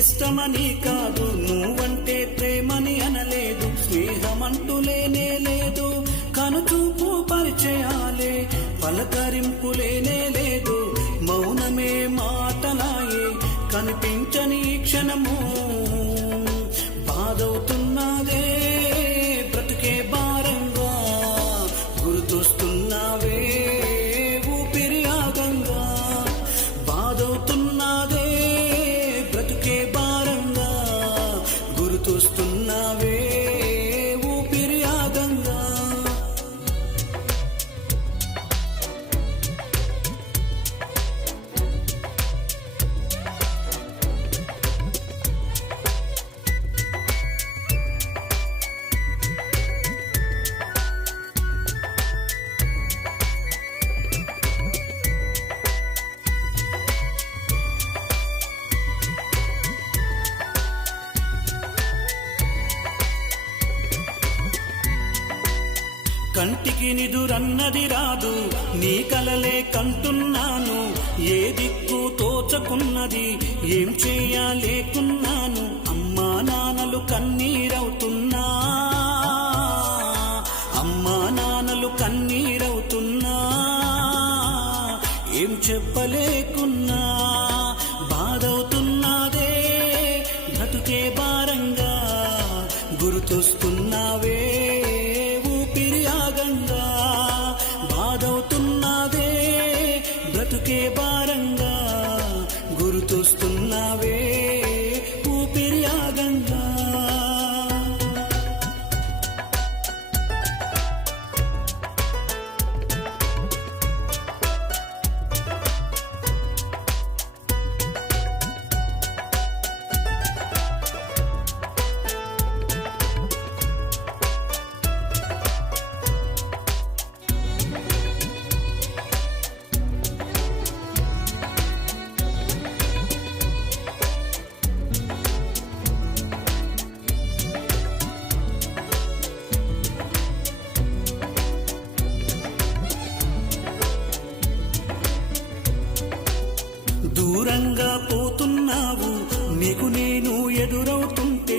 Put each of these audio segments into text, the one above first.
ఇష్టమని కాదు, నువ్వంటే ప్రేమని అనలేదు, స్నేహమంటూ లేనే లేదు, కనుచూపు పరిచయాలే పలకరింపు లేనే లేదు, మౌనమే మాటలాయే కనిపించని క్షణము బాధవుతున్నదే బ్రతుకే భారంగా, గుర్తొస్తున్నావే ఊపిరి ఆగంగా, బాధవుతున్నదే బ్రతుకే భారంగా, గుర్తొస్తున్నావే ఊపిరి ఆగంగా. కంటికి నిదురన్నది రాదు, నీ కలలే కంటున్నాను, ఏ దిక్కు తోచకున్నది, ఏం చెయ్యలేకున్నాను, అమ్మా నాన్నలు కన్నీరవుతున్నా, అమ్మా నాన్నలు కన్నీరవుతున్నా, ఏం చెప్పలేకున్నా, బాధవుతున్నదే బ్రతుకే భారంగా, గుర్తొస్తున్నావే ఊపిరి ఆగంగా, బాధవుతున్నదే బ్రతుకే భారంగా, గుర్తొస్తున్నావే ఊపిరి ఆగంగా. దూరంగా పోతున్నావు, నీకు నేను ఎదురవుతుంటే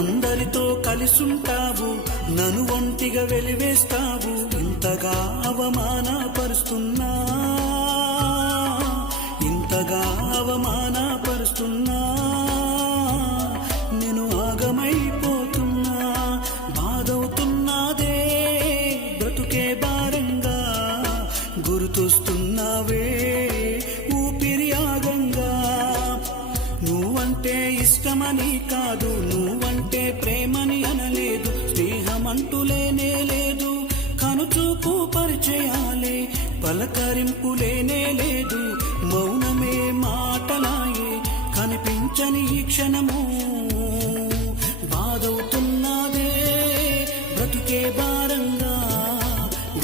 అందరితో కలిసుంటావు, నన్ను ఒంటిగా వెలివేస్తావు, ఇంతగా అవమానపరుస్తున్నా, ఇంతగా అవమానపరుస్తున్నా, నేను ఆగమైపోతున్నా, బాధవుతున్నదే బ్రతుకే భారంగా, గుర్తొస్తున్నావే ఊపిరి ఆగంగా. నువ్వంటే ఇష్టమని కాదు, నువ్వంటే ప్రేమని అనలేదు, స్నేహమంటూ లేనే లేదు, కనుచూపు పరిచయాలే పలకరింపు లేనే లేదు, మౌనమే మాటలాయే కనిపించని క్షణము బాధవుతున్నదే బ్రతుకే భారంగా,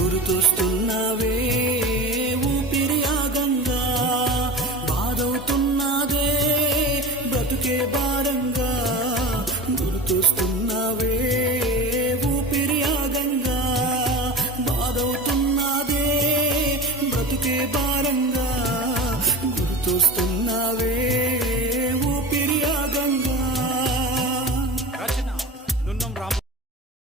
గుర్తొస్తున్నావే ఊపిరి ఆగంగా, బాధవుతున్నదే బ్రతుకే భారంగా, గుర్తొస్తున్నావే ఊపిరి ఆగంగా, బాధవుతున్నదే బ్రతుకే భారంగా.